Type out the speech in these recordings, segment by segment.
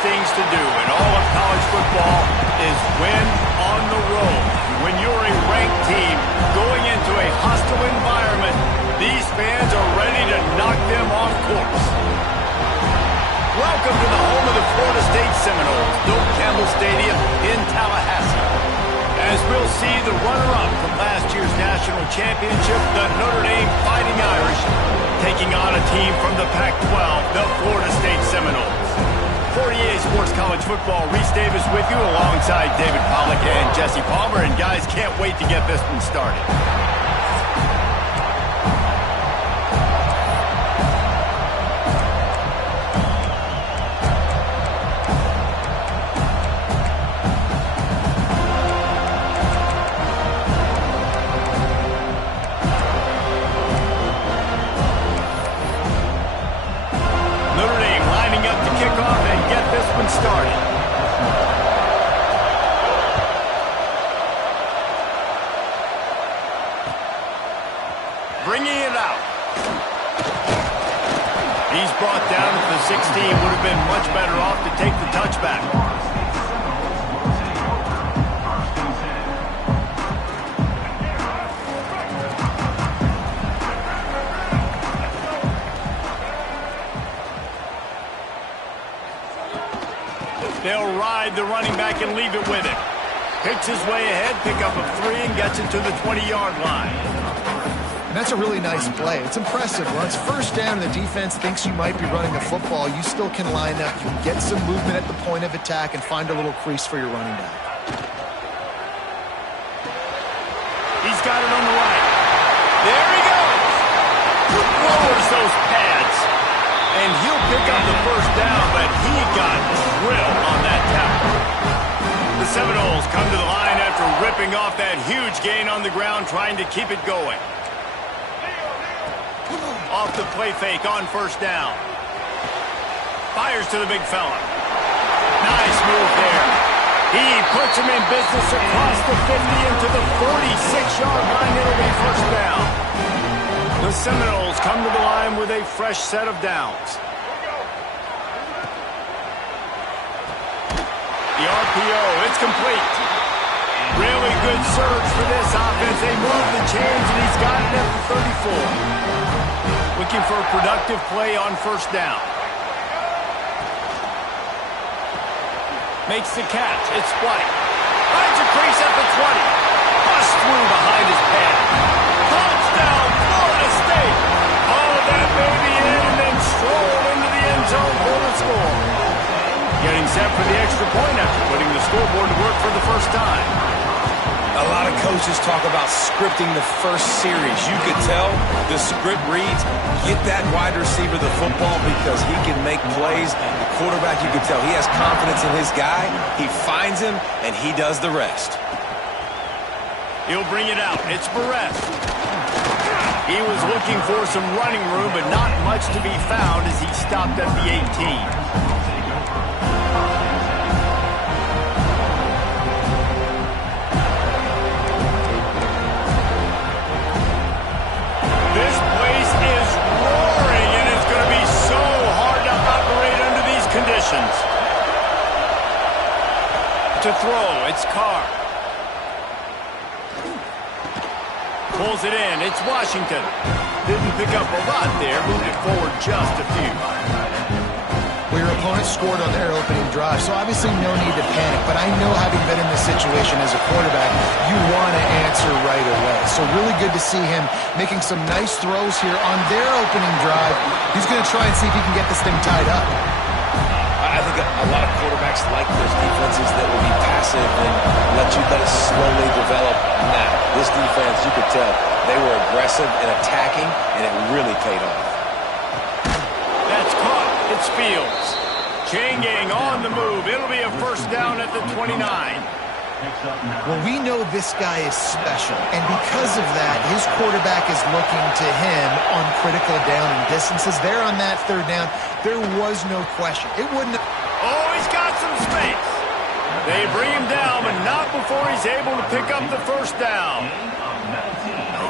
things to do in all of college football is win on the road. When you're a ranked team going into a hostile environment, these fans are ready to knock them off course. Welcome to the home of the Florida State Seminoles, Doak Campbell Stadium in Tallahassee. As we'll see the runner-up from last year's national championship, the Notre Dame Fighting Irish, taking on a team from the Pac-12, the Florida State Seminoles. For EA Sports College Football, Reese Davis with you alongside David Pollack and Jesse Palmer. And guys, can't wait to get this one started. Started. Bringing it out. He's brought down to the 16. Would have been much better off to take the touchback. They'll ride the running back and leave it with him. Picks his way ahead, pick up a 3, and gets it to the 20-yard line. And that's a really nice play. It's impressive. When it's first down and the defense thinks you might be running the football, you still can line up. You can get some movement at the point of attack and find a little crease for your running back. He's got it on the right. There he goes. Lowers those pads. And he'll pick up the first down, but he got drilled on that tackle. The Seminoles come to the line after ripping off that huge gain on the ground, trying to keep it going. Off the play fake on first down. Fires to the big fella. Nice move there. He puts him in business across the 50 into the 46-yard line. It'll be first down. The Seminoles come to the line with a fresh set of downs. The RPO, it's complete. Really good surge for this offense. They move the chains, and he's got it at the 34. Looking for a productive play on first down. Makes the catch. It's White. Finds a crease at the 20. Bust through behind his pad. Touchdown, Florida State. All of that baby in and then stroll into the end zone for the score. Getting set for the extra point after putting the scoreboard to work for the first time. A lot of coaches talk about scripting the first series. You could tell the script reads, get that wide receiver the football because he can make plays. The quarterback, you could tell he has confidence in his guy. He finds him, and he does the rest. He'll bring it out. It's Barrett. He was looking for some running room, but not much to be found as he stopped at the 18. This place is roaring, and it's going to be so hard to operate under these conditions. To throw, it's Carr. Pulls it in, it's Washington. Didn't pick up a lot there, moved it forward just a few. Well, your opponent scored on their opening drive, so obviously no need to panic. But I know, having been in this situation as a quarterback, you want to answer right away. So really good to see him making some nice throws here on their opening drive. He's going to try and see if he can get this thing tied up. I think a lot of quarterbacks like those defenses that will be passive and let it slowly develop. Now, this defense, you could tell, they were aggressive and attacking, and it really paid off. That's caught. It's Fields. Chain gang on the move. It'll be a first down at the 29. Well, we know this guy is special, and because of that, his quarterback is looking to him on critical down and distances. There on that third down, there was no question. It wouldn't have... Oh, he's got some space. They bring him down, but not before he's able to pick up the first down.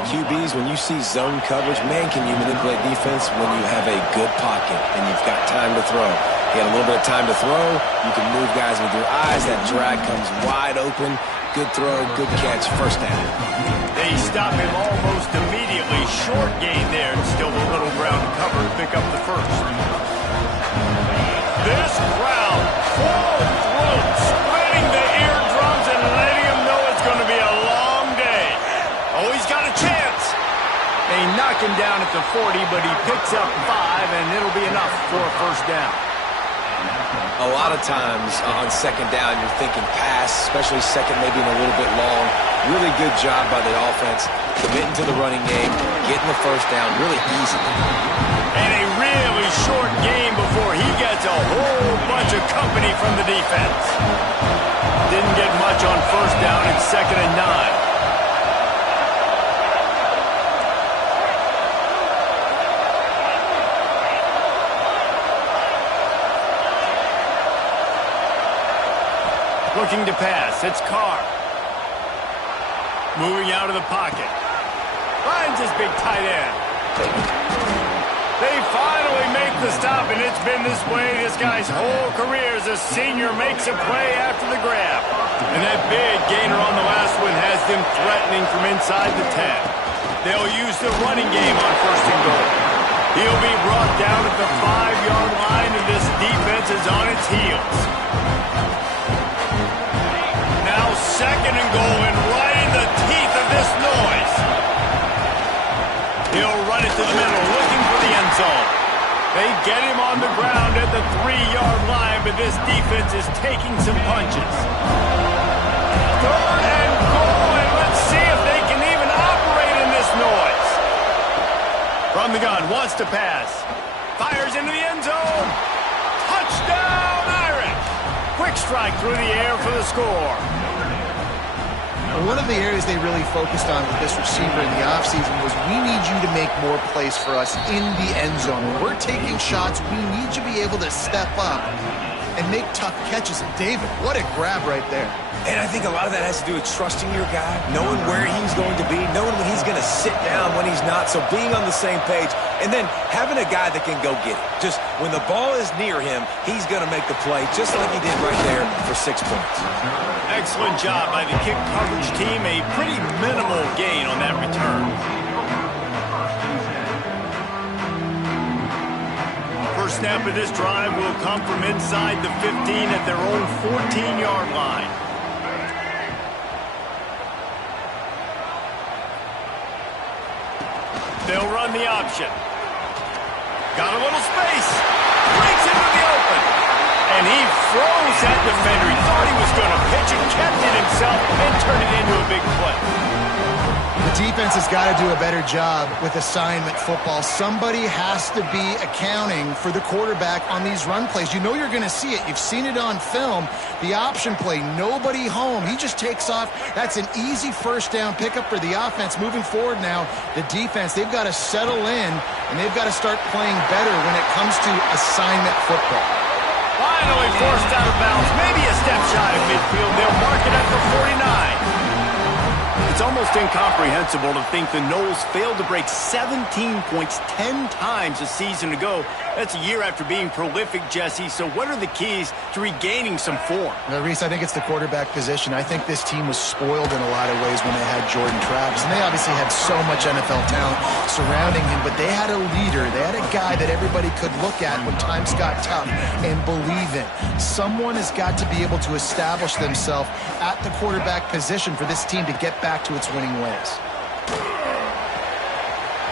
QBs, when you see zone coverage, man, can you manipulate defense when you have a good pocket and you've got time to throw. He had a little bit of time to throw. You can move guys with your eyes. That drag comes wide open. Good throw, good catch, first down. They stop him almost immediately. Short gain there, and still a little ground to cover to pick up the first. This crowd, full throat, splitting the eardrums and letting him know it's going to be a long day. Oh, he's got a chance. They knock him down at the 40, but he picks up 5, and it'll be enough for a first down. A lot of times on second down, you're thinking pass, especially second, maybe a little bit long. Really good job by the offense, committing to the running game, getting the first down, really easy. And a really short game before he gets a whole bunch of company from the defense. Didn't get much on first down. It's 2nd and 9. Looking to pass. It's Carr. Moving out of the pocket. Finds his big tight end. They finally make the stop, and it's been this way this guy's whole career as a senior makes a play after the grab. And that big gainer on the last one has them threatening from inside the 10. They'll use the running game on 1st and goal. He'll be brought down at the 5-yard line, and this defense is on its heels. 2nd and goal, and right in the teeth of this noise. He'll run it to the middle, looking for the end zone. They get him on the ground at the 3-yard line, but this defense is taking some punches. 3rd and goal, and let's see if they can even operate in this noise. From the gun, wants to pass. Fires into the end zone. Touchdown, Irish. Quick strike through the air for the score. One of the areas they really focused on with this receiver in the offseason was we need you to make more plays for us in the end zone. When we're taking shots, we need you to be able to step up and make tough catches. And David, what a grab right there. And I think a lot of that has to do with trusting your guy, knowing where he's going to be, knowing when he's going to sit down, when he's not, so being on the same page, and then having a guy that can go get it. Just when the ball is near him, he's going to make the play, just like he did right there for 6 points. Excellent job by the kick coverage team. A pretty minimal gain on that return. First snap of this drive will come from inside the 15 at their own 14-yard line. They'll run the option. Got a little space. Breaks into the open. And he froze that defender. He thought he was going to pitch and kept it himself and turn it into a big play. The defense has got to do a better job with assignment football. Somebody has to be accounting for the quarterback on these run plays. You know you're going to see it. You've seen it on film. The option play, nobody home. He just takes off. That's an easy first down pickup for the offense. Moving forward now, the defense, they've got to settle in, and they've got to start playing better when it comes to assignment football. Finally forced out of bounds. Maybe a step shy of midfield. They'll mark it at the 49. It's almost incomprehensible to think the Noles failed to break 17 points 10 times a season ago. That's a year after being prolific, Jesse. So what are the keys to regaining some form? Reese, I think it's the quarterback position. I think this team was spoiled in a lot of ways when they had Jordan Travis. And they obviously had so much NFL talent surrounding him, but they had a leader. They had a guy that everybody could look at when times got tough and believe in. Someone has got to be able to establish themselves at the quarterback position for this team to get back to its winning ways.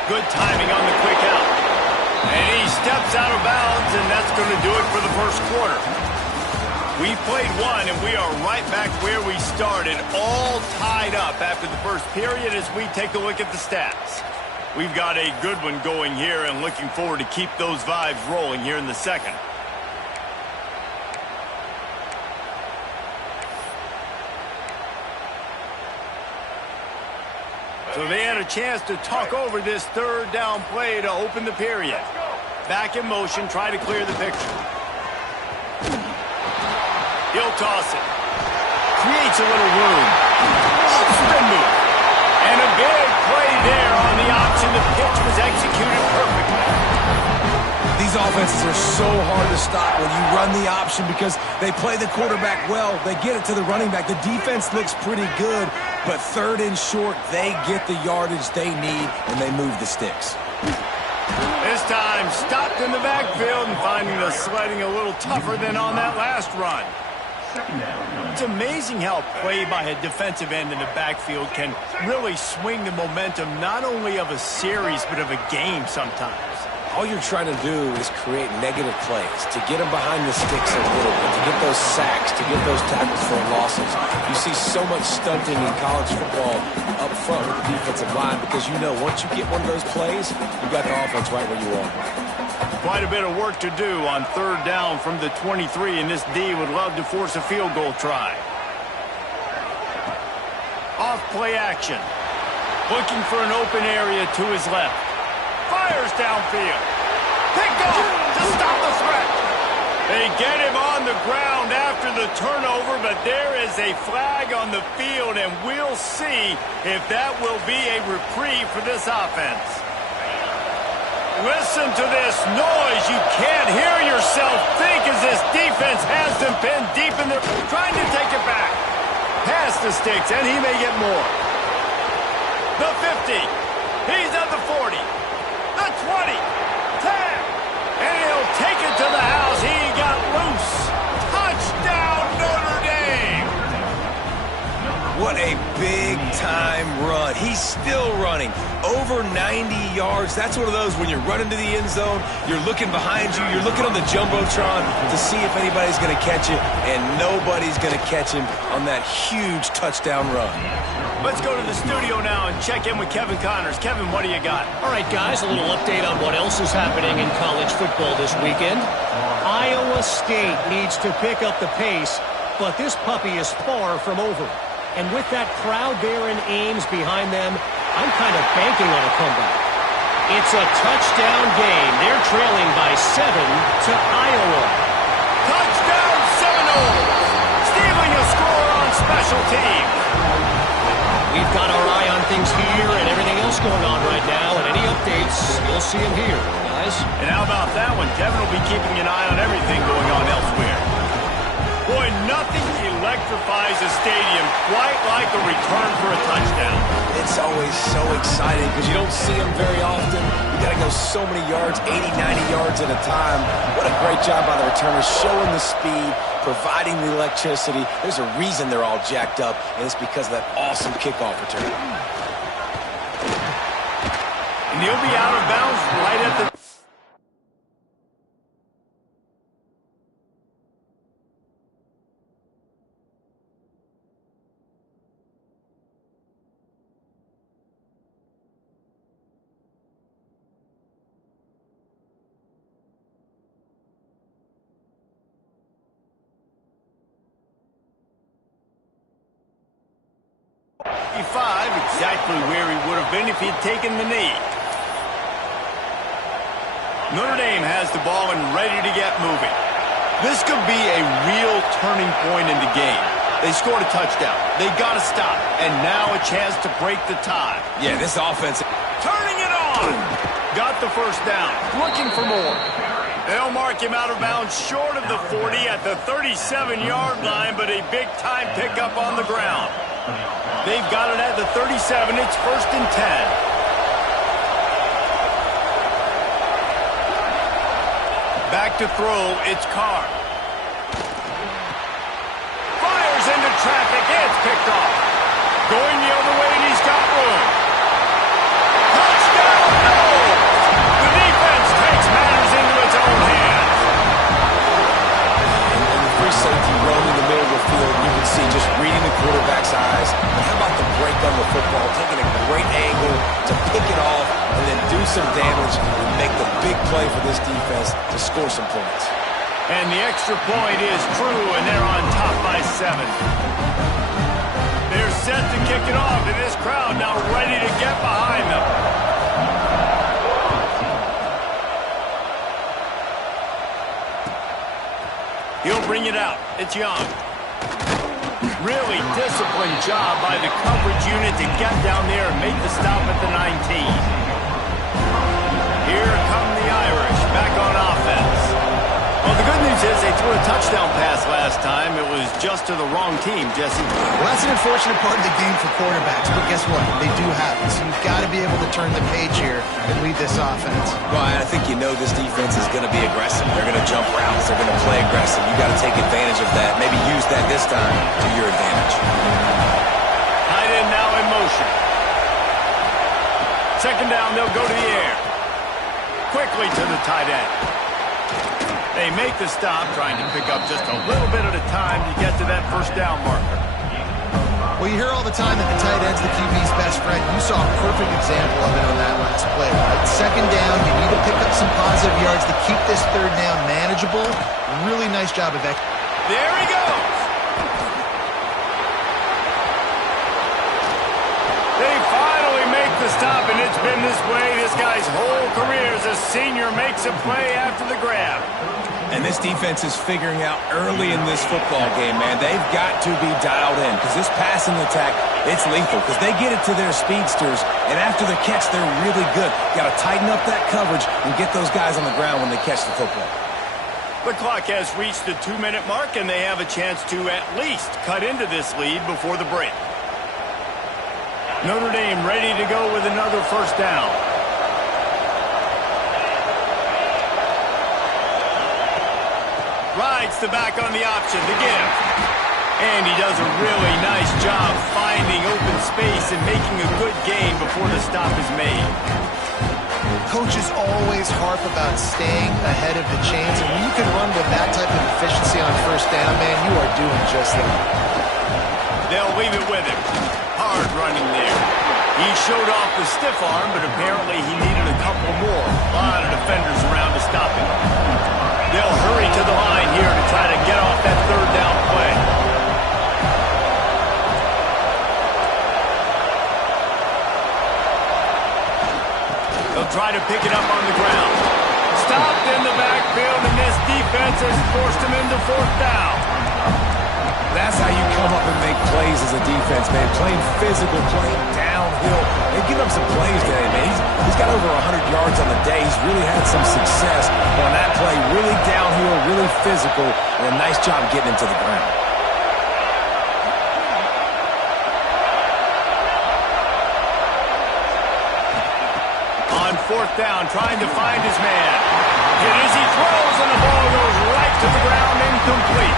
Good timing on the quick out. And he steps out of bounds, and that's going to do it for the first quarter. We've played one, and we are right back where we started, all tied up after the first period as we take a look at the stats. We've got a good one going here and looking forward to keep those vibes rolling here in the second. So they had a chance to talk over this third down play to open the period. Back in motion, try to clear the picture. He'll toss it. Creates a little room. Spin move. And a big play there on the option. The pitch was executed perfectly. These offenses are so hard to stop when you run the option because they play the quarterback well. They get it to the running back. The defense looks pretty good, but third and short, they get the yardage they need, and they move the sticks. This time, stopped in the backfield and finding the sledding a little tougher than on that last run. It's amazing how play by a defensive end in the backfield can really swing the momentum not only of a series but of a game sometimes. All you're trying to do is create negative plays, to get them behind the sticks a little bit, to get those sacks, to get those tackles for losses. You see so much stunting in college football up front with the defensive line because you know once you get one of those plays, you got the offense right where you want. Quite a bit of work to do on third down from the 23, and this D would love to force a field goal try. Off play action. Looking for an open area to his left. Fires downfield. Picked off to stop the threat. They get him on the ground after the turnover, but there is a flag on the field, and we'll see if that will be a reprieve for this offense. Listen to this noise. You can't hear yourself think as this defense has them pinned deep in their... Trying to take it back. Past the sticks, and he may get more. The 50. He's at the 40. The 20. 10. And he'll take it to the house. He got loose. Touchdown, Notre Dame. What a big-time run. He's still running. Over 90 yards. That's one of those when you're running to the end zone, you're looking behind you, you're looking on the Jumbotron to see if anybody's going to catch it, and nobody's going to catch him on that huge touchdown run. Let's go to the studio now and check in with Kevin Connors. Kevin, what do you got? All right, guys, a little update on what else is happening in college football this weekend. Iowa State needs to pick up the pace, but this puppy is far from over. And with that crowd there in Ames behind them, I'm kind of banking on a comeback. It's a touchdown game. They're trailing by 7 to Iowa. Touchdown Seminoles! Stealing a score on special teams. We've got our eye on things here and everything else going on right now, and any updates, you'll see them here, guys. And how about that one? Kevin will be keeping an eye on everything going on elsewhere. Boy, nothing electrifies a stadium quite like a return for a touchdown. It's always so exciting because you don't see them very often. You got to go so many yards, 80, 90 yards at a time. What a great job by the returners, showing the speed, providing the electricity. There's a reason they're all jacked up, and it's because of that awesome kickoff return. And he'll be out of bounds right at the... exactly where he would have been if he'd taken the knee. Notre Dame has the ball and ready to get moving. This could be a real turning point in the game. They scored a touchdown. They got to stop. And now a chance to break the tie. Yeah, this offense... Turning it on! Got the first down. Looking for more. They'll mark him out of bounds short of the 40 at the 37-yard line, but a big-time pickup on the ground. They've got it at the 37. It's 1st and 10. Back to throw. It's Carr. Fires into traffic. It's picked off. Going the other way, and he's got room. Touchdown! No! The defense takes matters into its own hands. And the free safety running in the middle of the field, you can see just reading the quarterback's eyes. But how about the break on the football, taking a great angle to pick it off and then do some damage and make the big play for this defense to score some points. And the extra point is true, and they're on top by 7. They're set to kick it off, and this crowd now ready to get behind them. He'll bring it out. It's Young. Really disciplined job by the coverage unit to get down there and make the stop at the 19. Here come the Irish back on offense. for a touchdown pass last time. It was just to the wrong team, Jesse. Well, that's an unfortunate part of the game for quarterbacks, but guess what? They do happen. So you've got to be able to turn the page here and lead this offense. Well, I think you know this defense is going to be aggressive. They're going to jump routes. They're going to play aggressive. You got to take advantage of that. Maybe use that this time to your advantage. Tight end now in motion. Second down, they'll go to the air. Quickly to the tight end. They make the stop, trying to pick up just a little bit at a time to get to that first down marker. Well, you hear all the time that the tight end's the QB's best friend. You saw a perfect example of it on that last play, right? Second down, you need to pick up some positive yards to keep this third down manageable. Really nice job of that. There he goes. They finally make the stop, and it's been this way this guy's whole career as a senior makes a play after the grab. And this defense is figuring out early in this football game, man. They've got to be dialed in because this passing attack, it's lethal because they get it to their speedsters, and after the catch, they're really good. Got to tighten up that coverage and get those guys on the ground when they catch the football. The clock has reached the 2-minute mark, and they have a chance to at least cut into this lead before the break. Notre Dame ready to go with another first down. Rides the back on the option to give. And he does a really nice job finding open space and making a good gain before the stop is made. Coaches always harp about staying ahead of the chains, and when you can run with that type of efficiency on first down, man, you are doing just that. They'll leave it with him. Hard running there. He showed off the stiff arm, but apparently he needed a couple more. A lot of defenders around to stop him. They'll hurry to the line here to try to get off that third down play. They'll try to pick it up on the ground. Stopped in the backfield, and this defense has forced him into fourth down. That's how you come up and make plays as a defense, man. Playing physical, playing downhill. They've given up some plays today, man. He's got over 100 yards on the day. He's really had some success on that play. Really downhill, really physical, and a nice job getting him to the ground. On fourth down, trying to find his man. And as he throws, and the ball goes right to the ground, incomplete.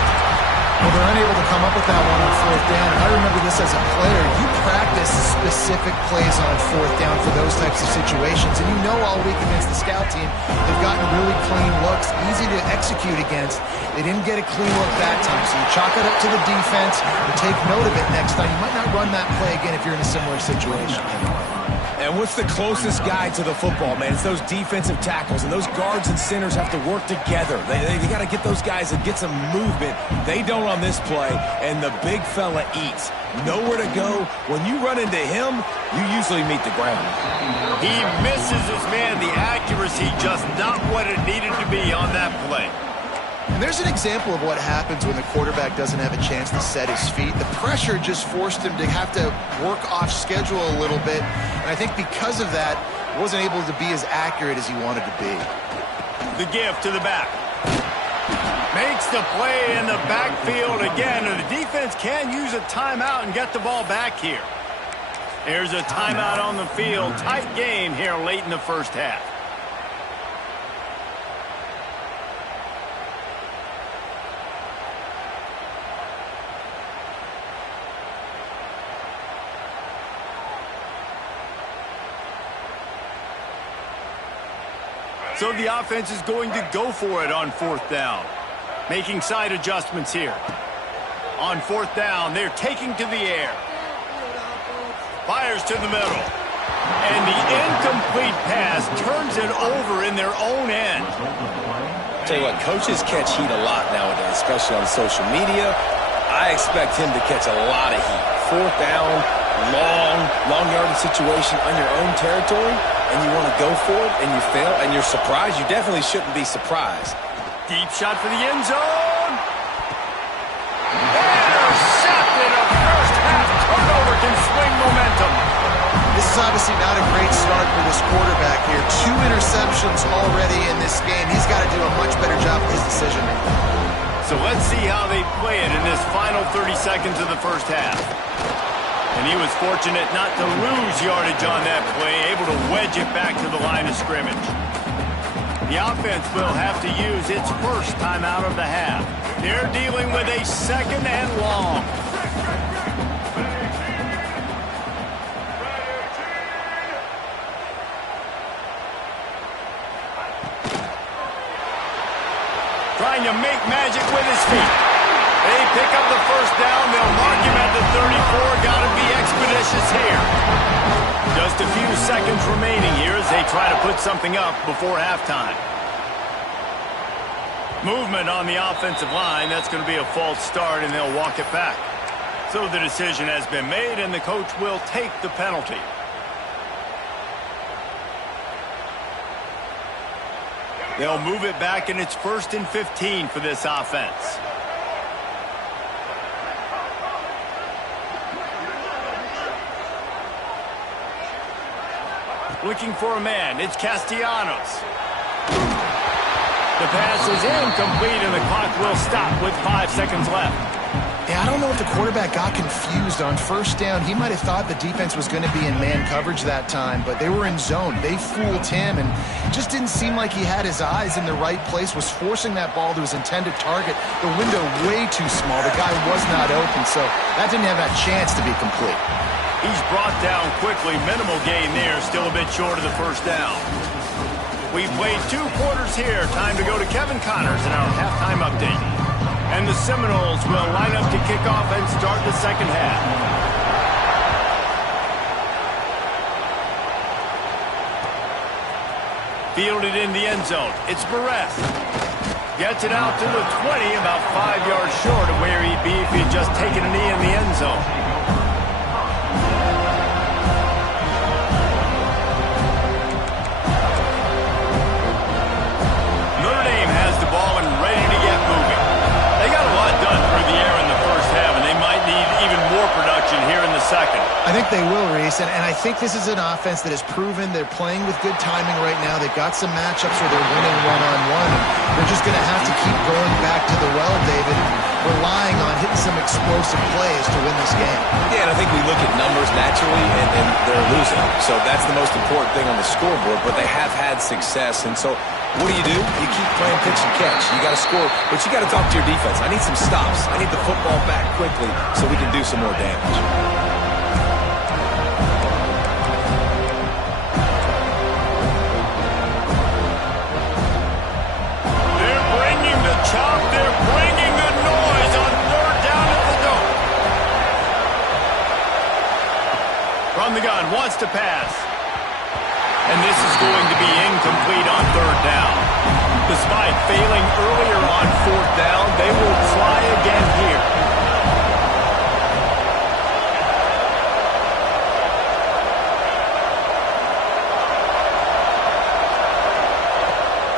Well, they're unable to come up with that one on fourth down. And I remember this as a player. You practice specific plays on fourth down for those types of situations. And you know all week against the scout team, they've gotten really clean looks, easy to execute against. They didn't get a clean look that time. So you chalk it up to the defense and take note of it next time. You might not run that play again if you're in a similar situation. And what's the closest guy to the football, man? It's those defensive tackles, and those guards and centers have to work together. They got to get those guys and get some movement. They don't on this play, and the big fella eats. Nowhere to go. When you run into him, you usually meet the ground. He misses his man. The accuracy just not what it needed to be on that play. And there's an example of what happens when the quarterback doesn't have a chance to set his feet. The pressure just forced him to have to work off schedule a little bit. And I think because of that, wasn't able to be as accurate as he wanted to be. The give to the back. Makes the play in the backfield again. And the defense can use a timeout and get the ball back here. There's a timeout on the field. Tight game here late in the first half. So the offense is going to go for it on fourth down. Making side adjustments here. On fourth down, they're taking to the air. Fires to the middle. And the incomplete pass turns it over in their own end. Tell you what, coaches catch heat a lot nowadays, especially on social media. I expect him to catch a lot of heat. Fourth down, long yardage situation on your own territory, and you want to go for it, and you fail, and you're surprised. You definitely shouldn't be surprised. Deep shot for the end zone. Intercepted. A first half turnover can swing momentum. This is obviously not a great start for this quarterback here. 2 interceptions already in this game. He's got to do a much better job with his decision making. So let's see how they play it in this final 30 seconds of the first half. And he was fortunate not to lose yardage on that play, able to wedge it back to the line of scrimmage. The offense will have to use its first timeout of the half. They're dealing with a second and long. Trying to make magic with his feet. They pick up the first down. They'll mark him at the 34. Got to be expeditious here. Just a few seconds remaining here as they try to put something up before halftime. Movement on the offensive line. That's going to be a false start, and they'll walk it back. So the decision has been made, and the coach will take the penalty. They'll move it back, and it's 1st and 15 for this offense. Looking for a man. It's Castellanos. The pass is incomplete, and the clock will stop with 5 seconds left. Yeah, I don't know if the quarterback got confused on first down. He might have thought the defense was going to be in man coverage that time, but they were in zone. They fooled him, and it just didn't seem like he had his eyes in the right place, was forcing that ball to his intended target. The window way too small. The guy was not open, so that didn't have that chance to be complete. He's brought down quickly. Minimal gain there. Still a bit short of the first down. We've played 2 quarters here. Time to go to Kevin Connors in our halftime update. And the Seminoles will line up to kick off and start the second half. Fielded in the end zone. It's Barres. Gets it out to the 20, about 5 yards short of where he'd be if he'd just taken a knee in the end zone. Notre Dame has the ball and ready to get moving. They got a lot done through the air in the first half, and they might need even more production here in the second. I think they will, Reese, and I think this is an offense that has proven they're playing with good timing right now. They've got some matchups where they're winning one-on-one. They're just going to have to keep going back to the well, David, relying on hitting some explosive plays to win this game. Yeah, and I think we look at numbers naturally, and they're losing. So that's the most important thing on the scoreboard, but they have had success. And so what do? You keep playing pitch and catch. You got to score, but you got to talk to your defense. I need some stops. I need the football back quickly so we can do some more damage. They're bringing the noise on 3rd down at the goal. From the gun, wants to pass. And this is going to be incomplete on 3rd down. Despite failing earlier on 4th down, they will try again here.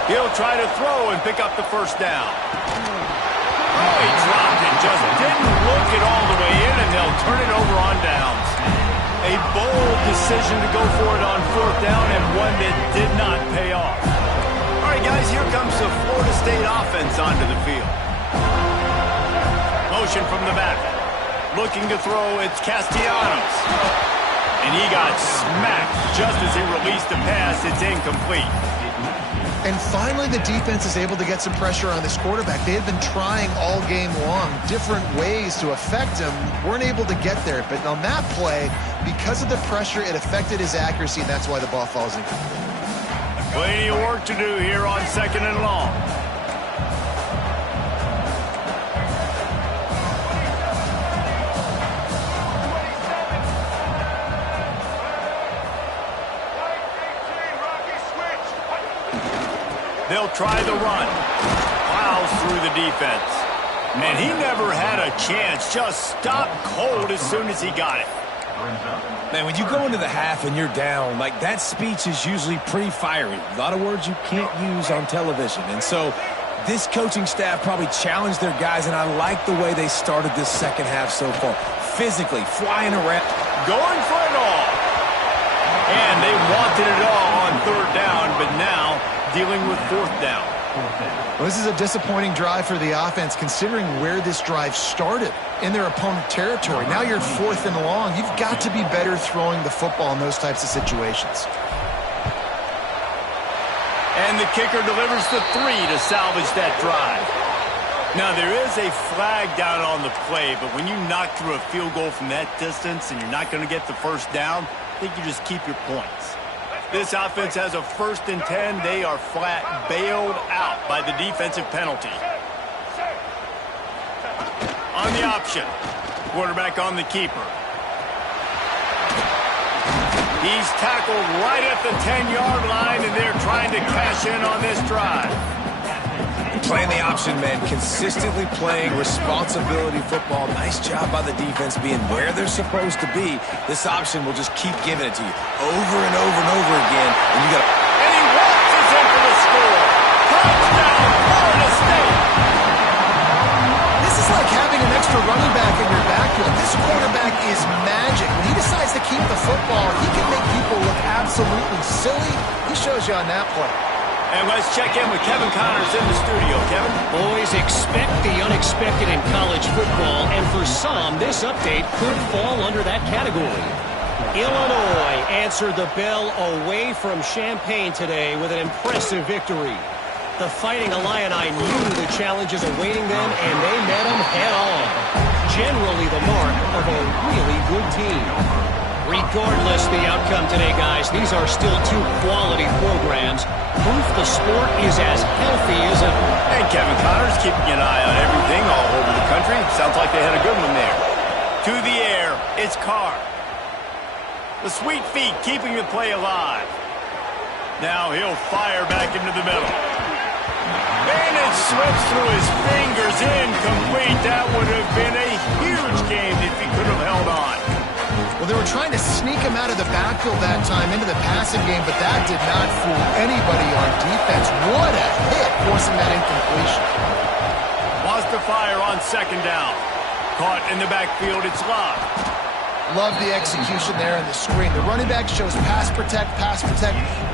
He'll try to throw and pick up the first down. Oh, he dropped it. Just didn't look it all the way in, and they'll turn it over on downs. A bold decision to go for it on 4th down, and one that did not pay off. All right, guys, here comes the Florida State offense onto the field. Motion from the back. Looking to throw, it's Castellanos. And he got smacked just as he released the pass. It's incomplete. And finally, the defense is able to get some pressure on this quarterback. They had been trying all game long different ways to affect him. Weren't able to get there. But on that play, because of the pressure, it affected his accuracy, and that's why the ball falls incomplete. Plenty of work to do here on 2nd and long. They'll try the run. Plows through the defense. Man, he never had a chance. Just stopped cold as soon as he got it. Man, when you go into the half and you're down, like that speech is usually pretty fiery. A lot of words you can't use on television. And so this coaching staff probably challenged their guys, and I like the way they started this second half so far. Physically, flying around. Going for it all. And they wanted it all on 3rd down, but now dealing with 4th down. Well, this is a disappointing drive for the offense, considering where this drive started, in their opponent territory. Now you're 4th and long. You've got to be better throwing the football in those types of situations. And the kicker delivers the 3 to salvage that drive. Now, there is a flag down on the play, but when you knock through a field goal from that distance and you're not going to get the first down, I think you just keep your points. This offense has a 1st and 10. They are flat bailed out by the defensive penalty. On the option, quarterback on the keeper. He's tackled right at the 10-yard line, and they're trying to cash in on this drive. Playing the option, man. Consistently playing responsibility football. Nice job by the defense being where they're supposed to be. This option will just keep giving it to you over and over and over again. And you got. And he walks in for the score. Touchdown, Florida State. This is like having an extra running back in your backfield. This quarterback is magic. When he decides to keep the football, he can make people look absolutely silly. He shows you on that play. And let's check in with Kevin Connors in the studio. Kevin? Always expect the unexpected in college football, and for some, this update could fall under that category. Illinois answered the bell away from Champaign today with an impressive victory. The Fighting Illini knew the challenges awaiting them, and they met them head-on. Generally the mark of a really good team. Regardless the outcome today, guys, these are still 2 quality programs. Proof the sport is as healthy as ever. And Kevin Connors keeping an eye on everything all over the country. Sounds like they had a good one there. To the air, it's Carr. The sweet feet keeping the play alive. Now he'll fire back into the middle. And it slips through his fingers, incomplete. That would have been a huge game if he could have held on. Well, they were trying to sneak him out of the backfield that time into the passing game, but that did not fool anybody on defense. What a hit, forcing that incompletion. Lost the fire on 2nd down. Caught in the backfield, it's Love. Love the execution there on the screen. The running back shows pass protect.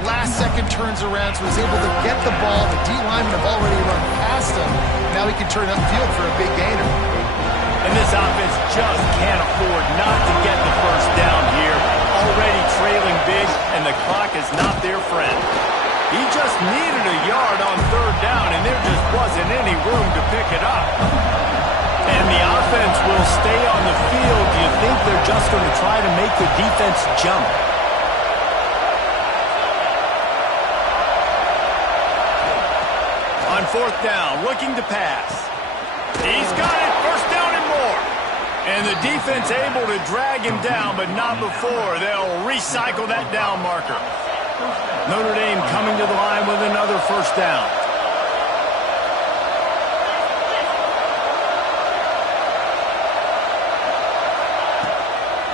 Last second turns around, so he's able to get the ball. The D linemen have already run past him. Now he can turn upfield for a big gainer. And this offense just can't afford not to get the first down here. Already trailing big, and the clock is not their friend. He just needed a yard on 3rd down, and there just wasn't any room to pick it up. And the offense will stay on the field. Do you think they're just going to try to make the defense jump? On 4th down, looking to pass. He's got it, 1st down and more. And the defense able to drag him down, but not before. They'll recycle that down marker. Notre Dame coming to the line with another 1st down.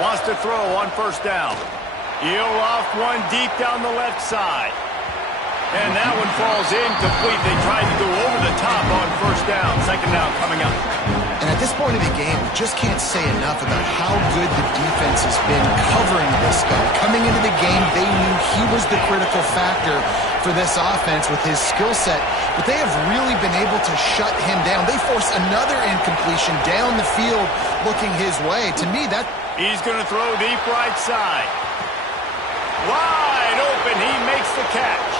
Wants to throw on 1st down. He'll off one deep down the left side. And that one falls incomplete. They tried to go over the top on 1st down. 2nd down coming up. And at this point of the game, we just can't say enough about how good the defense has been covering this guy. Coming into the game, they knew he was the critical factor for this offense with his skill set. But they have really been able to shut him down. They force another incompletion down the field looking his way. To me, that... He's going to throw deep right side. Wide open. He makes the catch.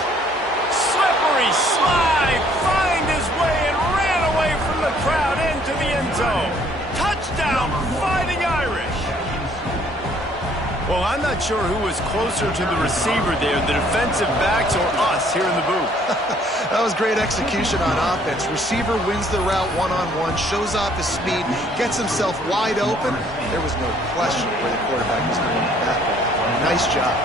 Slippery slide, find his way and ran away from the crowd into the end zone. Touchdown, Fighting Irish. Well, I'm not sure who was closer to the receiver there, the defensive backs or us here in the booth. That was great execution on offense. Receiver wins the route one-on-one, shows off his speed, gets himself wide open. There was no question where the quarterback was going with that. Nice job.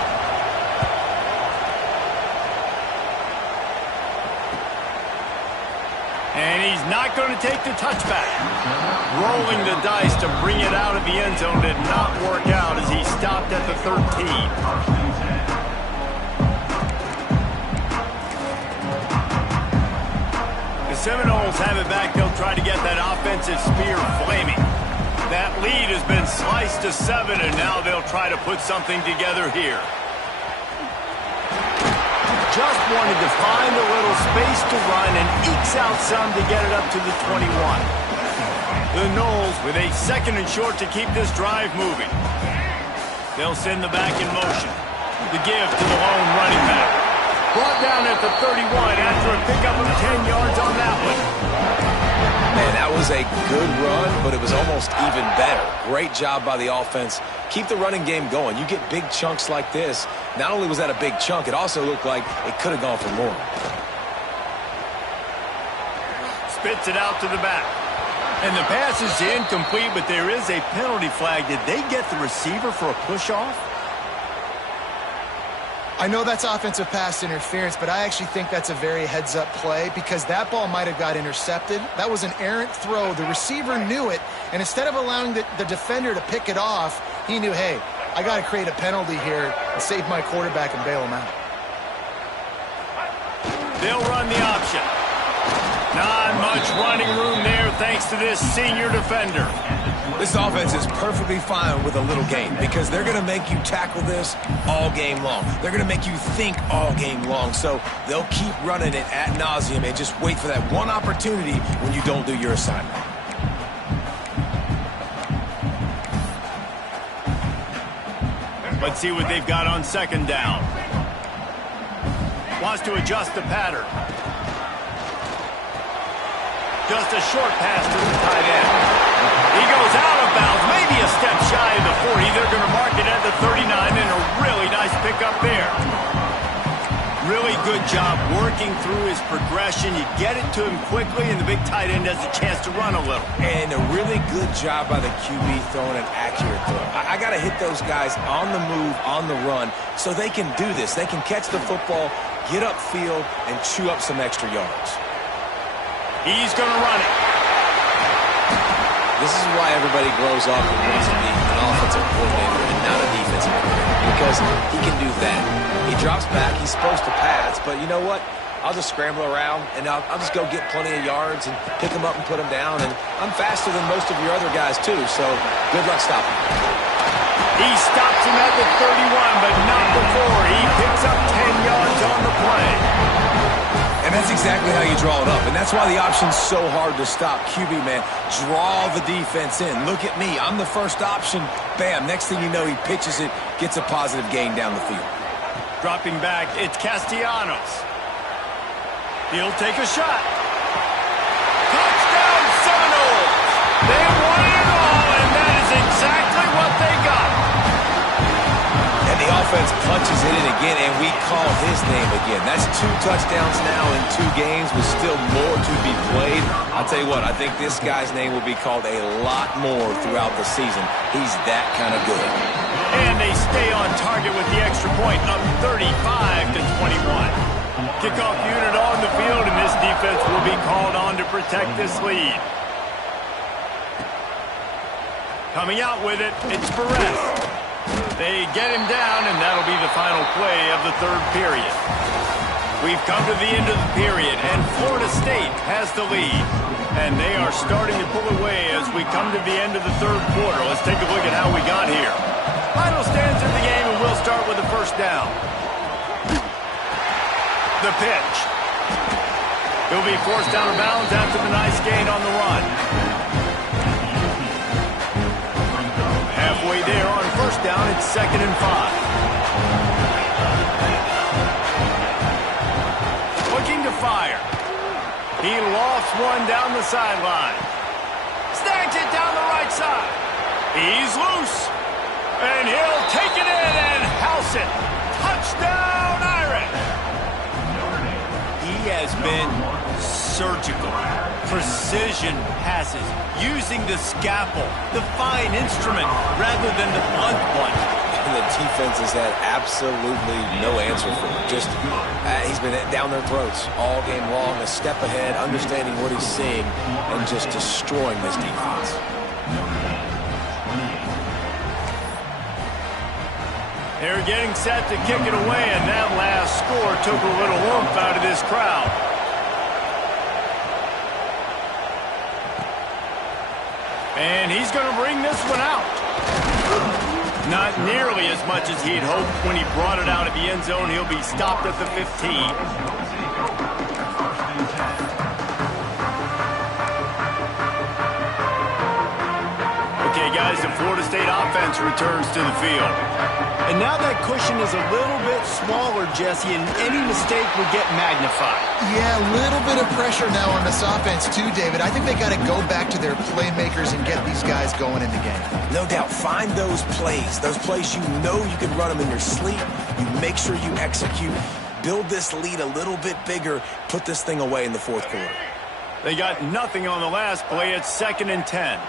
And he's not going to take the touchback. Rolling the dice to bring it out of the end zone did not work out as he stopped at the 13. The Seminoles have it back. They'll try to get that offensive spear flaming. That lead has been sliced to 7, and now they'll try to put something together here. just wanted to find a little space to run and ekes out some to get it up to the 21. The Noles with a 2nd and short to keep this drive moving. They'll send the back in motion. The give to the lone running back. Brought down at the 31 after a pickup of 10 yards on that one. Man, that was a good run, but it was almost even better. Great job by the offense. Keep the running game going. You get big chunks like this. Not only was that a big chunk, it also looked like it could have gone for more. Spits it out to the back. And the pass is incomplete, but there is a penalty flag. Did they get the receiver for a push-off? I know that's offensive pass interference, but I actually think that's a very heads-up play because that ball might have got intercepted. That was an errant throw. The receiver knew it, and instead of allowing the defender to pick it off, he knew, hey, I got to create a penalty here and save my quarterback and bail him out. They'll run the option. Not much running room there thanks to this senior defender. This offense is perfectly fine with a little game because they're going to make you tackle this all game long. They're going to make you think all game long. So they'll keep running it ad nauseum and just wait for that one opportunity when you don't do your assignment. Let's see what they've got on 2nd down. Wants to adjust the pattern. Just a short pass to the tight end. He goes out of bounds, maybe a step shy of the 40. They're going to mark it at the 39, and a really nice pickup there. Really good job working through his progression. You get it to him quickly, and the big tight end has a chance to run a little. And a really good job by the QB throwing an accurate throw. I got to hit those guys on the move, on the run, so they can do this. They can catch the football, get upfield, and chew up some extra yards. He's going to run it. This is why everybody grows up and wants to be an offensive coordinator and not a defensive coordinator, because he can do that. He drops back, he's supposed to pass, but you know what? I'll just scramble around, and I'll just go get plenty of yards and pick them up and put them down, and I'm faster than most of your other guys, too, so good luck stopping. He stops him at the 31, but not before. He picks up 10 yards on the play. And that's exactly how you draw it up. And that's why the option's so hard to stop. QB, man, draw the defense in. Look at me. I'm the first option. Bam. Next thing you know, he pitches it, gets a positive gain down the field. Dropping back, it's Castellanos. He'll take a shot. Touchdown Seminoles! They won it all, and that is exactly what they got. And the offense punches it in again, and we call his name again. That's 2 touchdowns now in 2 games with still more to be played. I'll tell you what, I think this guy's name will be called a lot more throughout the season. He's that kind of good. And they stay on target with the extra point, up 35-21. Kickoff unit on the field, and this defense will be called on to protect this lead. Coming out with it, it's Perez. They get him down, and that'll be the final play of the 3rd period. We've come to the end of the period, and Florida State has the lead. And they are starting to pull away as we come to the end of the 3rd quarter. Let's take a look at how we got here. Final stands in the game, and we'll start with the 1st down. The pitch. He'll be forced out of bounds after the nice gain on the run. Halfway there on 1st down, it's 2nd and 5. Looking to fire. He lofts one down the sideline. Snags it down the right side. He's loose. And he'll take it in and house it. Touchdown, Irish. He has been surgical. Precision passes, using the scalpel, the fine instrument, rather than the blunt one. And the defense has had absolutely no answer for him. Just, he's been down their throats all game long, a step ahead, understanding what he's seeing, and just destroying this defense. They're getting set to kick it away, and that last score took a little oomph out of this crowd. And he's going to bring this one out. Not nearly as much as he'd hoped when he brought it out of the end zone. He'll be stopped at the 15. Okay, guys, the Florida State offense returns to the field. And now that cushion is a little bit smaller, Jesse, and any mistake would get magnified. Yeah, a little bit of pressure now on this offense too, David. I think they got to go back to their playmakers and get these guys going in the game. No doubt. Find those plays you know you can run them in your sleep. You make sure you execute. Build this lead a little bit bigger. Put this thing away in the fourth quarter. They got nothing on the last play. It's 2nd and 10.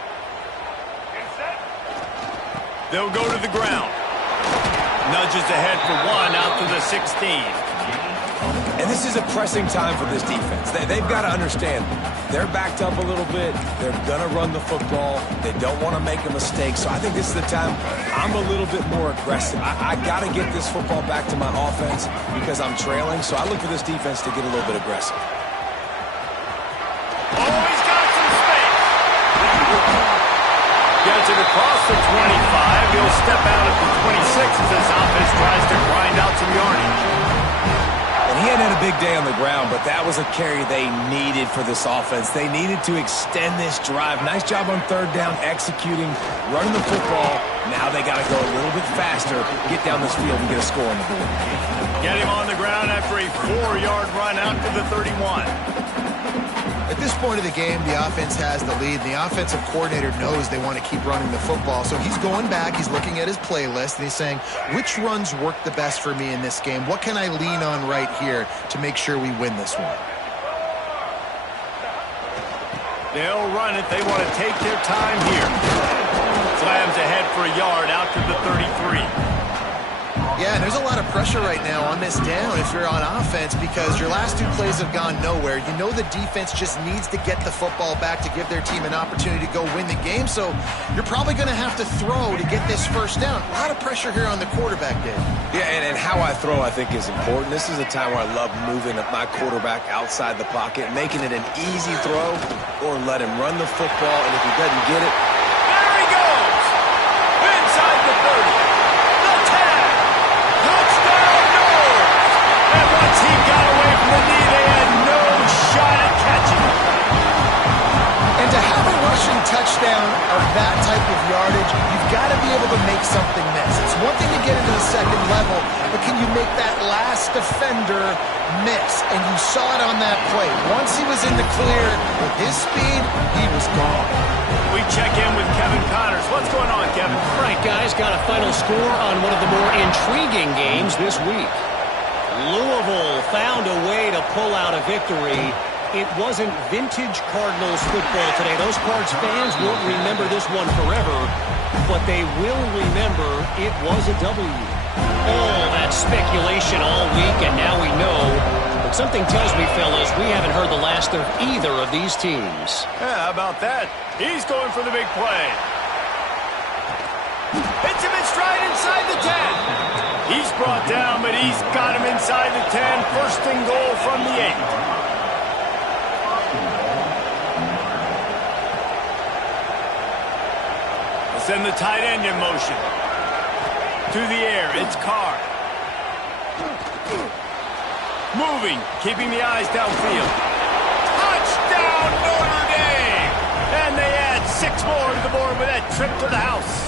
They'll go to the ground. Nudges ahead for 1 out to the 16. And this is a pressing time for this defense. They've got to understand they're backed up a little bit. They're going to run the football. They don't want to make a mistake. So I think this is the time I'm a little bit more aggressive. I got to get this football back to my offense because I'm trailing. So I look for this defense to get a little bit aggressive. Oh, he's got some space. Gets it across the 25. He'll step out at the 26 as this offense tries to grind out some yardage. And he hadn't had a big day on the ground, but that was a carry they needed for this offense. They needed to extend this drive. Nice job on 3rd down, executing, running the football. Now they got to go a little bit faster, get down this field and get a score on the board. Get him on the ground after a 4-yard run out to the 31. At this point of the game, the offense has the lead. The offensive coordinator knows they want to keep running the football. So he's going back, he's looking at his playlist, and he's saying, which runs work the best for me in this game? What can I lean on right here to make sure we win this one? They'll run it. They want to take their time here. Slams ahead for a yard out to the 33. Yeah, and there's a lot of pressure right now on this down if you're on offense because your last 2 plays have gone nowhere. You know the defense just needs to get the football back to give their team an opportunity to go win the game, so you're probably going to have to throw to get this first down. A lot of pressure here on the quarterback, Dave. Yeah, and how I throw, I think, is important. This is a time where I love moving my quarterback outside the pocket, making it an easy throw, or let him run the football, and if he doesn't get it, there he goes! Inside the 30. And once he got away from the knee, they had no shot at catching him. And to have a rushing touchdown of that type of yardage, you've got to be able to make something miss. It's one thing to get into the second level, but can you make that last defender miss? And you saw it on that play. Once he was in the clear, with his speed, he was gone. We check in with Kevin Connors. What's going on, Kevin? All right, guys, got a final score on one of the more intriguing games this week. Louisville found a way to pull out a victory. It wasn't vintage Cardinals football today. Those Cards fans won't remember this one forever, but they will remember it was a W. All that speculation all week, and now we know. But something tells me, fellas, we haven't heard the last of either of these teams. Yeah, how about that? He's going for the big play. Hits him in stride inside the 10. He's brought down, but he's got him inside the 10. First and goal from the 8. We'll send the tight end in motion. To the air, it's Carr. Moving, keeping the eyes downfield. Touchdown, Notre Dame! And they add 6 more to the board with that trip to the house.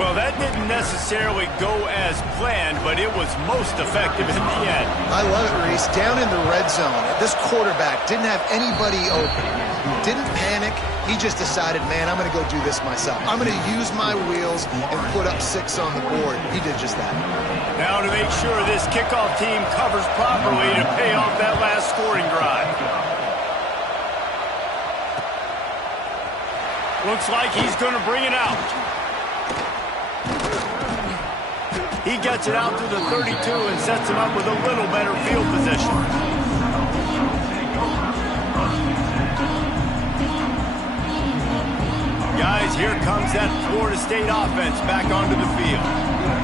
Well, that didn't necessarily go as planned, but it was most effective in the end. I love it, Reese. Down in the red zone, this quarterback didn't have anybody open. He didn't panic. He just decided, man, I'm going to go do this myself. I'm going to use my wheels and put up 6 on the board. He did just that. Now to make sure this kickoff team covers properly to pay off that last scoring drive. Looks like he's going to bring it out. He gets it out to the 32 and sets him up with a little better field position. Guys, here comes that Florida State offense back onto the field.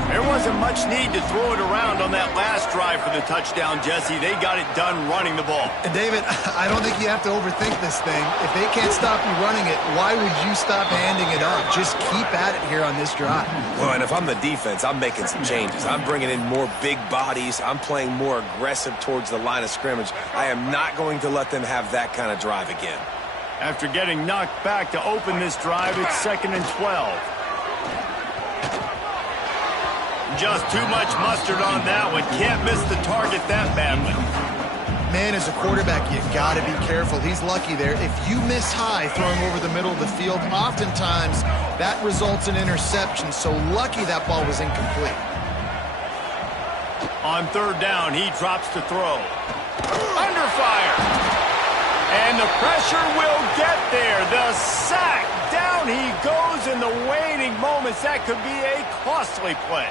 There wasn't much need to throw it around on that last drive for the touchdown, Jesse. They got it done running the ball. And David, I don't think you have to overthink this thing. If they can't stop you running it, why would you stop handing it off? Just keep at it here on this drive. Well, and if I'm the defense, I'm making some changes. I'm bringing in more big bodies. I'm playing more aggressive towards the line of scrimmage. I am not going to let them have that kind of drive again. After getting knocked back to open this drive, it's 2nd and 12. Just too much mustard on that one. Can't miss the target that badly. Man, as a quarterback, you got to be careful. He's lucky there. If you miss high throwing over the middle of the field, oftentimes that results in interception. So lucky that ball was incomplete. On 3rd down, he drops to throw. Under fire. And the pressure will get there. The sack. Down he goes in the waning moments. That could be a costly play.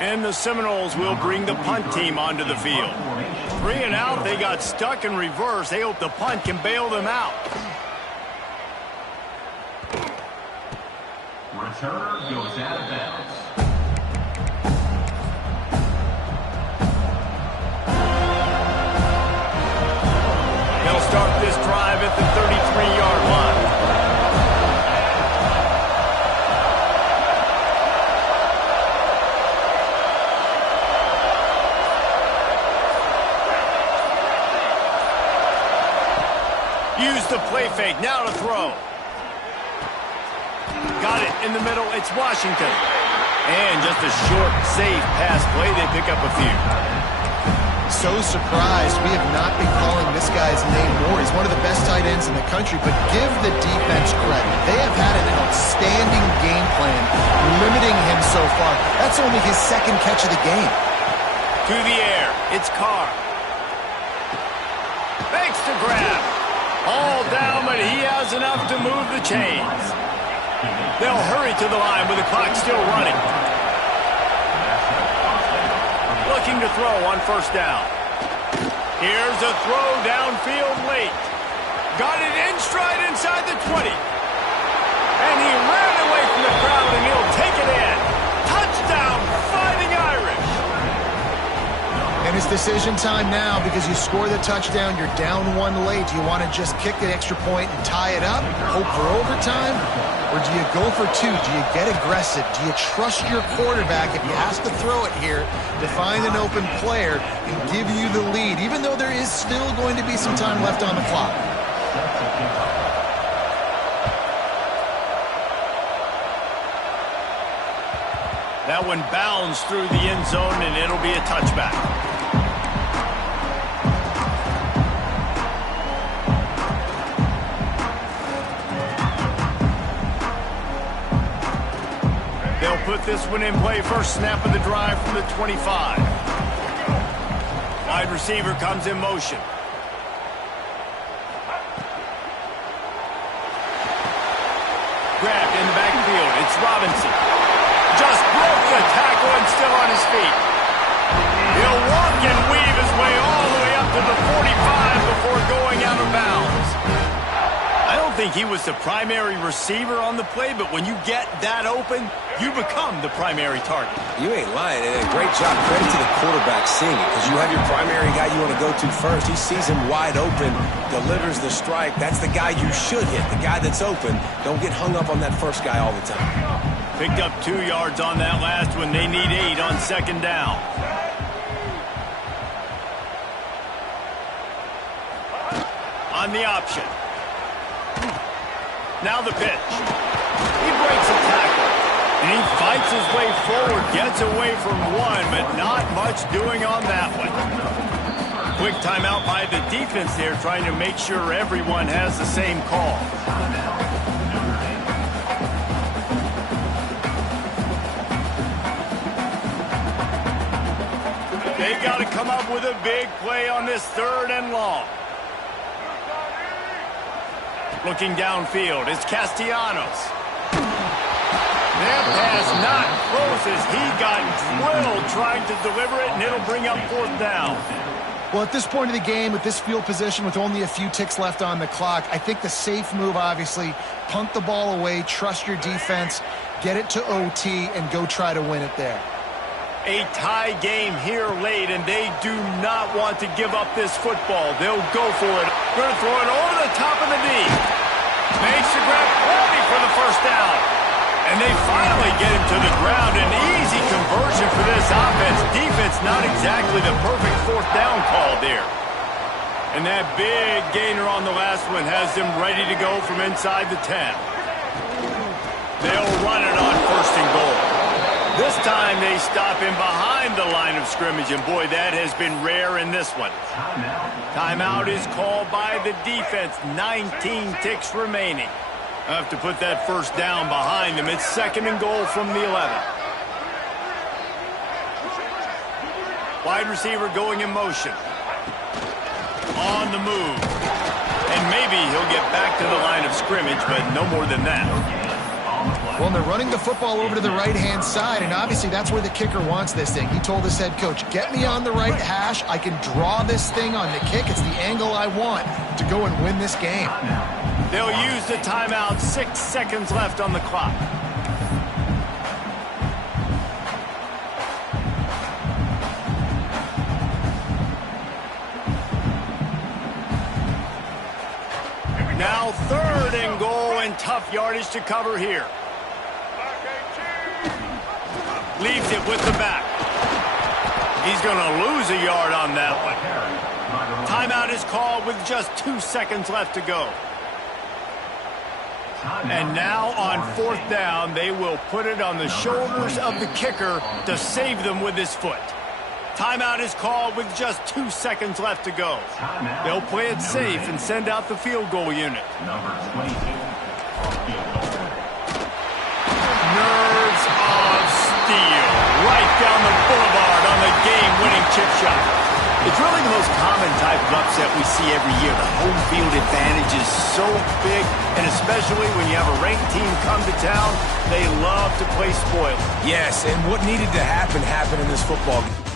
And the Seminoles will bring the punt team onto the field. 3 and out, they got stuck in reverse. They hope the punt can bail them out. Returner goes out of bounds. They'll start this drive at the 33-yard line. Use the play fake, now to throw. Got it in the middle, it's Washington. And just a short, safe pass play, they pick up a few. So surprised we have not been calling this guy's name more. He's one of the best tight ends in the country, but give the defense credit. They have had an outstanding game plan, limiting him so far. That's only his 2nd catch of the game. To the air, it's Carr. Makes the grab. All down, but he has enough to move the chains. They'll hurry to the line with the clock still running. Looking to throw on 1st down. Here's a throw downfield late. Got it in stride inside the 20. And he ran away from the crowd, and he'll take it in. Touchdown, Fighting Irish. And it's decision time now because you score the touchdown, you're down 1 late. Do you want to just kick the extra point and tie it up, hope for overtime? Or do you go for 2? Do you get aggressive? Do you trust your quarterback if he has to throw it here to find an open player and give you the lead, even though there is still going to be some time left on the clock? That one bounds through the end zone, and it'll be a touchback. They'll put this one in play. First snap of the drive from the 25. Wide receiver comes in motion. Grabbed in the backfield. It's Robinson. Just broke the tackle and still on his feet. He'll walk and weave his way all the way up to the 45 before going out of bounds. I don't think he was the primary receiver on the play, but when you get that open, you become the primary target. You ain't lying, and a great job. Credit to the quarterback seeing it, because you have your primary guy you want to go to first. He sees him wide open, delivers the strike. That's the guy you should hit, the guy that's open. Don't get hung up on that first guy all the time. Picked up 2 yards on that last one. They need 8 on 2nd down. On the option. Now the pitch. He breaks a tackle. And he fights his way forward. Gets away from one, but not much doing on that one. Quick timeout by the defense there, trying to make sure everyone has the same call. They got to come up with a big play on this 3rd and long. Looking downfield, it's Castellanos. That pass not close as he got drilled trying to deliver it, and it'll bring up 4th down. Well, at this point of the game, with this field position, with only a few ticks left on the clock, I think the safe move, obviously, punt the ball away, trust your defense, get it to OT, and go try to win it there. A tie game here late, and they do not want to give up this football. They'll go for it. Going to throw it over the top of the knee. Makes the grab, Colby for the first down. And they finally get him to the ground. An easy conversion for this offense. Defense not exactly the perfect fourth down call there. And that big gainer on the last one has them ready to go from inside the 10. They'll run it on first and goal. This time they stop him behind the line of scrimmage, and boy, that has been rare in this one. Timeout is called by the defense. 19 ticks remaining. I have to put that first down behind them. It's second and goal from the 11. Wide receiver going in motion. On the move. And maybe he'll get back to the line of scrimmage, but no more than that. Well, they're running the football over to the right-hand side, and obviously that's where the kicker wants this thing. He told his head coach, get me on the right hash. I can draw this thing on the kick. It's the angle I want to go and win this game. They'll use the timeout. 6 seconds left on the clock. Now third and goal, and tough yardage to cover here. Leaves it with the back. He's going to lose a yard on that one. Timeout is called with just 2 seconds left to go. And now on fourth down, they will put it on the shoulders of the kicker to save them with his foot. Timeout is called with just 2 seconds left to go. They'll play it safe and send out the field goal unit. Number 22. Nerves of steel. Right down the boulevard on the game-winning chip shot. It's really the most common type of upset we see every year. The home field advantage is so big, and especially when you have a ranked team come to town, they love to play spoiler. Yes, and what needed to happen happened in this football game.